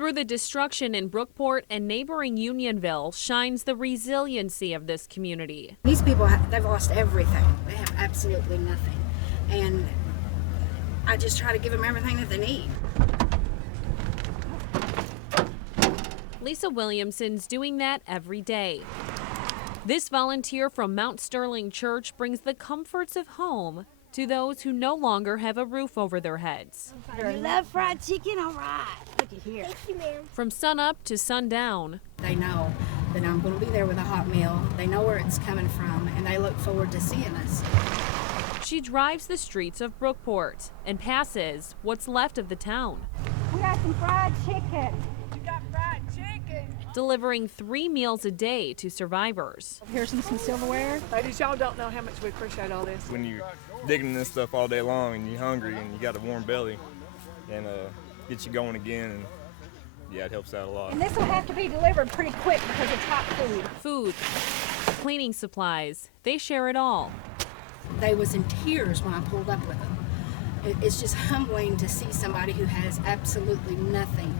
Through the destruction in Brookport and neighboring Unionville shines the resiliency of this community. These people, they've lost everything. They have absolutely nothing. And I just try to give them everything that they need. Lisa Williamson's doing that every day. This volunteer from Mount Sterling Church brings the comforts of home to those who no longer have a roof over their heads. You love fried chicken? All right. Look at here. Thank you, ma'am. From sunup to sundown. They know that I'm going to be there with a hot meal. They know where it's coming from, and they look forward to seeing us. She drives the streets of Brookport and passes what's left of the town. We got some fried chicken. Delivering 3 meals a day to survivors. Here's some silverware. Ladies, y'all don't know how much we appreciate all this. When you're digging in this stuff all day long and you're hungry and you got a warm belly, and gets you going again, and yeah, it helps out a lot. And this will have to be delivered pretty quick because it's hot food. Food, cleaning supplies, they share it all. They was in tears when I pulled up with them. It's just humbling to see somebody who has absolutely nothing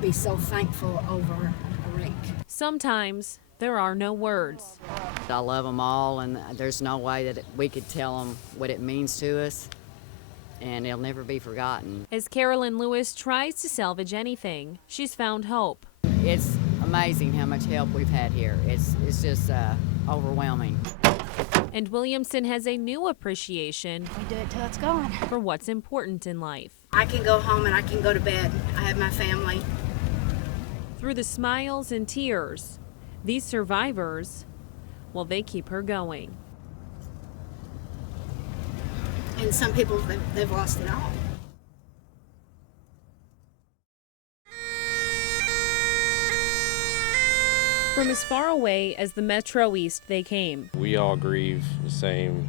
be so thankful over a rake. Sometimes there are no words. I love them all, and there's no way that we could tell them what it means to us, and it'll never be forgotten. As Carolyn Lewis tries to salvage anything, she's found hope. It's amazing how much help we've had here. It's just overwhelming. And Williamson has a new appreciation We do it till it's gone. for what's important in life. I can go home and I can go to bed. I have my family. Through the smiles and tears, these survivors, well, they keep her going. And some people, they've lost it all. From as far away as the Metro East they came. We all grieve the same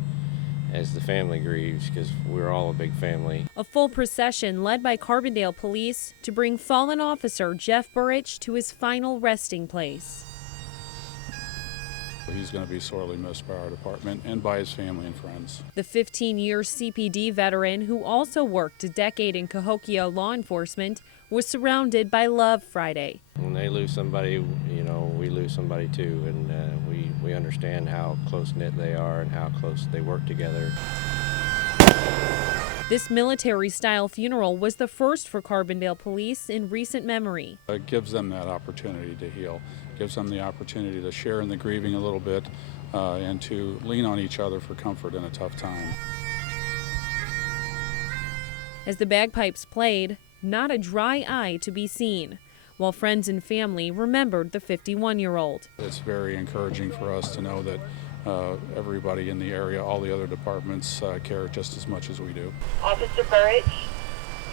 as the family grieves because we're all a big family. A full procession led by Carbondale police to bring fallen officer Jeff Burrich to his final resting place. He's going to be sorely missed by our department and by his family and friends. The 15-year CPD veteran, who also worked a decade in Cahokia law enforcement, was surrounded by love Friday. When they lose somebody, we lose somebody too, and we understand how close-knit they are and how close they work together. This military-style funeral was the first for Carbondale police in recent memory. It gives them that opportunity to heal, gives them the opportunity to share in the grieving a little bit and to lean on each other for comfort in a tough time. As the bagpipes played, not a dry eye to be seen, while friends and family remembered the 51-year-old. It's very encouraging for us to know that everybody in the area, all the other departments care just as much as we do. Officer Burrich,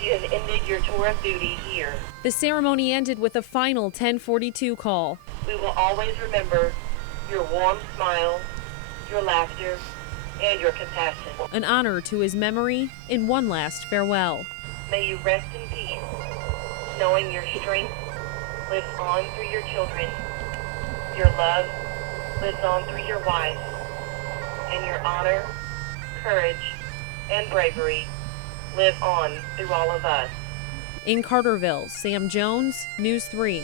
you have ended your tour of duty here. The ceremony ended with a final 1042 call. We will always remember your warm smile, your laughter, and your compassion. An honor to his memory in one last farewell. May you rest in peace, knowing your strength lives on through your children, your love lives on through your wife, and your honor, courage, and bravery live on through all of us. In Carterville, Sam Jones, News 3.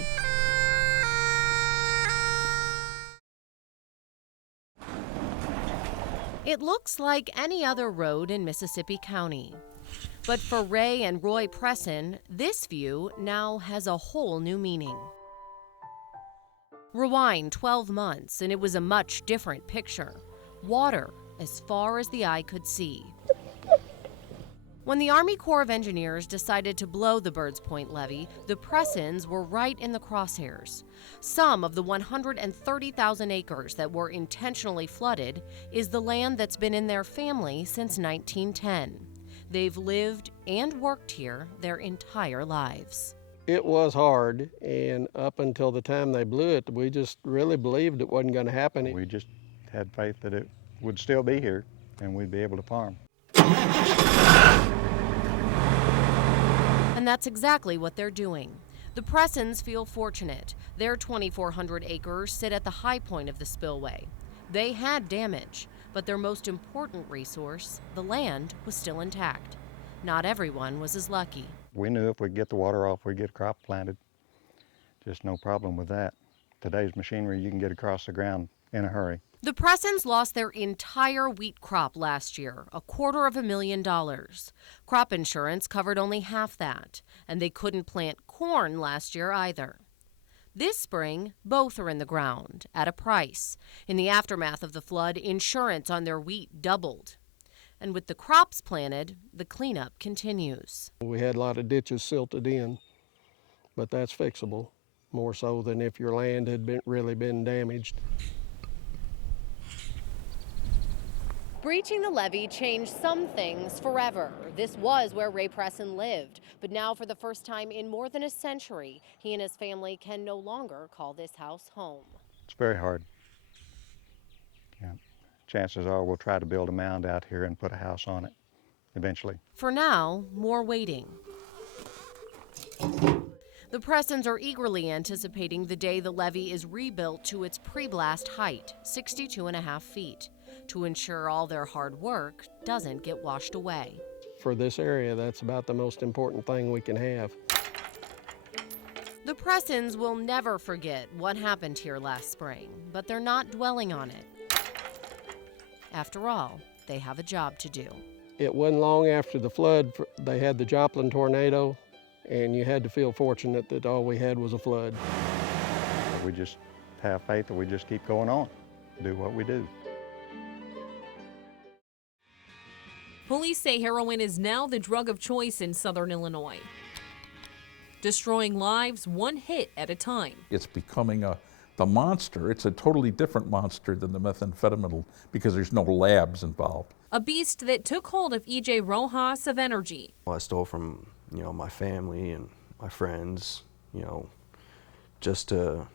It looks like any other road in Mississippi County. But for Ray and Roy Presson, this view now has a whole new meaning. Rewind 12 months, and it was a much different picture. Water as far as the eye could see. When the Army Corps of Engineers decided to blow the Birds Point levee, the Pressons were right in the crosshairs. Some of the 130,000 acres that were intentionally flooded is the land that's been in their family since 1910. They've lived and worked here their entire lives. It was hard, and up until the time they blew it, we just really believed it wasn't going to happen. We just had faith that it would still be here and we'd be able to farm. And that's exactly what they're doing. The Pressons feel fortunate. Their 2,400 acres sit at the high point of the spillway. They had damage, but their most important resource, the land, was still intact. Not everyone was as lucky. We knew if we get the water off, we'd get a crop planted. Just no problem with that. Today's machinery, you can get across the ground in a hurry. The Pressons lost their entire wheat crop last year, $250,000. Crop insurance covered only half that, and they couldn't plant corn last year either. This spring, both are in the ground at a price. In the aftermath of the flood, insurance on their wheat doubled. And with the crops planted, the cleanup continues. We had a lot of ditches silted in, but that's fixable, more so than if your land had really been damaged. Breaching the levee changed some things forever. This was where Ray Presson lived, but now for the first time in more than a century, he and his family can no longer call this house home. It's very hard. Yeah. Chances are we'll try to build a mound out here and put a house on it eventually. For now, more waiting. The Pressons are eagerly anticipating the day the levee is rebuilt to its pre-blast height, 62.5 feet, to ensure all their hard work doesn't get washed away. For this area, that's about the most important thing we can have. The Pressons will never forget what happened here last spring, but they're not dwelling on it. After all, they have a job to do. It wasn't long after the flood, they had the Joplin tornado, and you had to feel fortunate that all we had was a flood. We just have faith that we just keep going on, do what we do. Police say heroin is now the drug of choice in southern Illinois, destroying lives one hit at a time. It's becoming the monster. It's a totally different monster than the methamphetamine because there's no labs involved. A beast that took hold of E.J. Rojas of Energy. Well, I stole from, my family and my friends, just to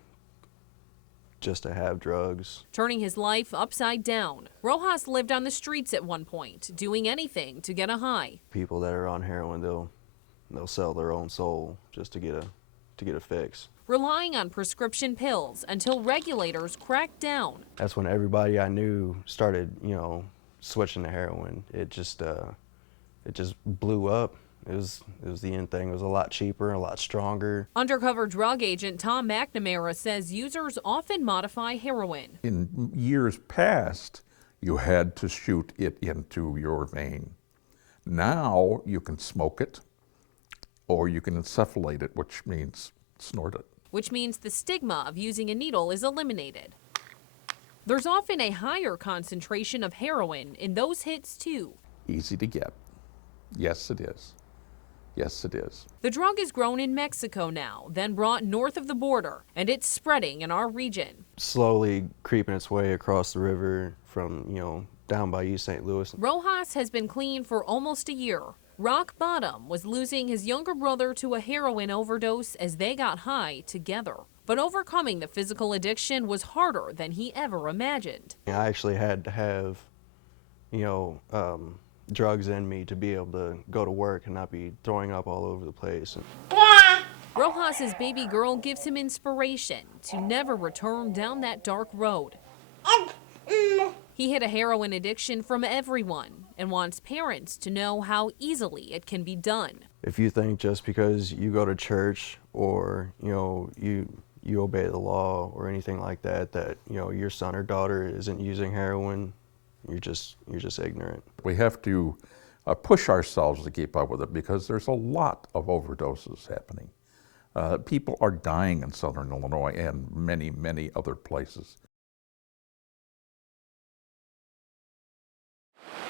have drugs. Turning his life upside down. Rojas lived on the streets at one point, doing anything to get a high. People that are on heroin, they'll sell their own soul just to get a fix. Relying on prescription pills until regulators cracked down. That's when everybody I knew started, switching to heroin. It just blew up. It was the end thing. It was a lot cheaper, a lot stronger. Undercover drug agent Tom McNamara says users often modify heroin. In years past, you had to shoot it into your vein. Now you can smoke it, or you can encephalate it, which means snort it. Which means the stigma of using a needle is eliminated. There's often a higher concentration of heroin in those hits, too. Easy to get. Yes, it is. Yes, it is. The drug is grown in Mexico now, then brought north of the border, and it's spreading in our region. Slowly creeping its way across the river from, down by East St. Louis. Rojas has been clean for almost a year. Rock bottom was losing his younger brother to a heroin overdose as they got high together. But overcoming the physical addiction was harder than he ever imagined. I actually had to have, drugs in me to be able to go to work and not be throwing up all over the place. Rojas's baby girl gives him inspiration to never return down that dark road. He hid a heroin addiction from everyone and wants parents to know how easily it can be done. If you think just because you go to church or, you obey the law or anything like that, your son or daughter isn't using heroin, you're just ignorant. We have to push ourselves to keep up with it because there's a lot of overdoses happening. People are dying in southern Illinois and many, many other places.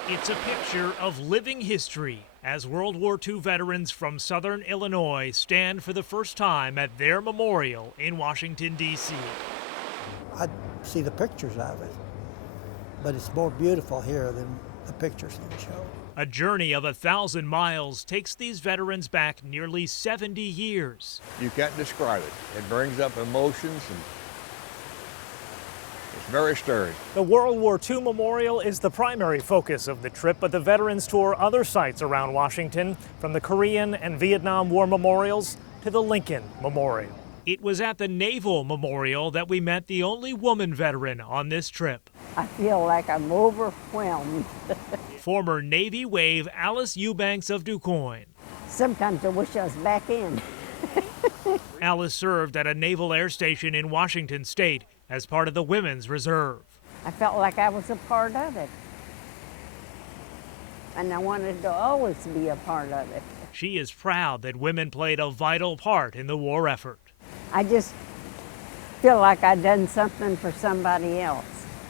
It's a picture of living history as World War II veterans from southern Illinois stand for the first time at their memorial in Washington, D.C. I see the pictures of it, but it's more beautiful here than the pictures can show. A journey of 1,000 miles takes these veterans back nearly 70 years. You can't describe it. It brings up emotions and it's very stirring. The World War II Memorial is the primary focus of the trip, but the veterans tour other sites around Washington, from the Korean and Vietnam War memorials to the Lincoln Memorial. It was at the Naval Memorial that we met the only woman veteran on this trip. I feel like I'm overwhelmed. Former Navy Wave Alice Eubanks of DuQuoin. Sometimes I wish I was back in. Alice served at a naval air station in Washington State as part of the Women's Reserve. I felt like I was a part of it. And I wanted to always be a part of it. She is proud that women played a vital part in the war effort. I just feel like I'd done something for somebody else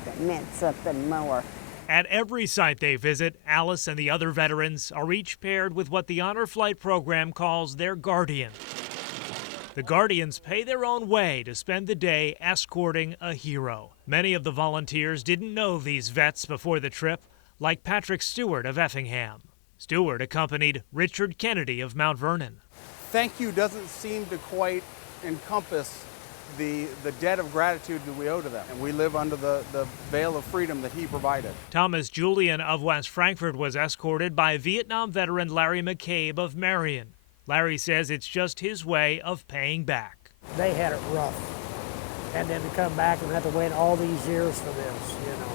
that meant something more. At every site they visit, Alice and the other veterans are each paired with what the Honor Flight program calls their guardian. The guardians pay their own way to spend the day escorting a hero. Many of the volunteers didn't know these vets before the trip, like Patrick Stewart of Effingham. Stewart accompanied Richard Kennedy of Mount Vernon. Thank you doesn't seem to quite encompass the debt of gratitude that we owe to them. And we live under the veil of freedom that he provided. Thomas Julian of West Frankfort was escorted by Vietnam veteran Larry McCabe of Marion. Larry says it's just his way of paying back. They had it rough. And then to come back and have to wait all these years for this, you know.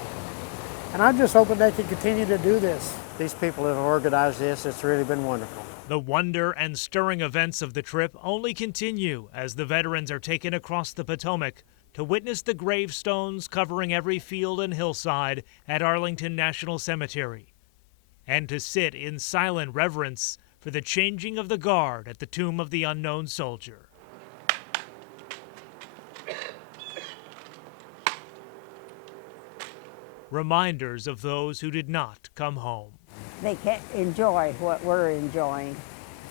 And I'm just hoping they can continue to do this. These people that have organized this, it's really been wonderful. The wonder and stirring events of the trip only continue as the veterans are taken across the Potomac to witness the gravestones covering every field and hillside at Arlington National Cemetery, and to sit in silent reverence for the changing of the guard at the tomb of the unknown soldier. Reminders of those who did not come home. They can't enjoy what we're enjoying,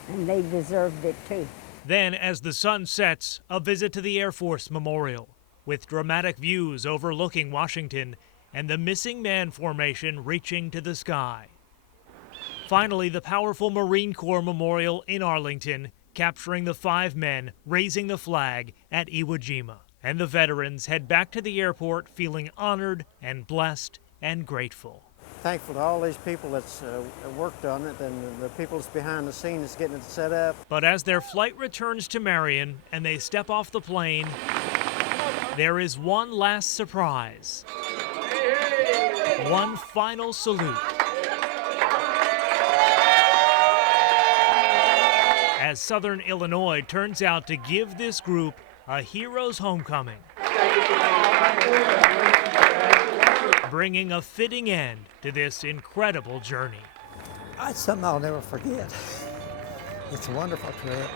and they deserved it too. Then, as the sun sets, a visit to the Air Force Memorial, with dramatic views overlooking Washington and the missing man formation reaching to the sky. Finally, the powerful Marine Corps Memorial in Arlington, capturing the 5 men raising the flag at Iwo Jima. And the veterans head back to the airport feeling honored and blessed and grateful. Thankful to all these people that's worked on it and the people that's behind the scenes getting it set up. But as their flight returns to Marion and they step off the plane, there is one last surprise. One final salute. As Southern Illinois turns out to give this group a hero's homecoming, bringing a fitting end to this incredible journey. It's something I'll never forget. It's a wonderful trip.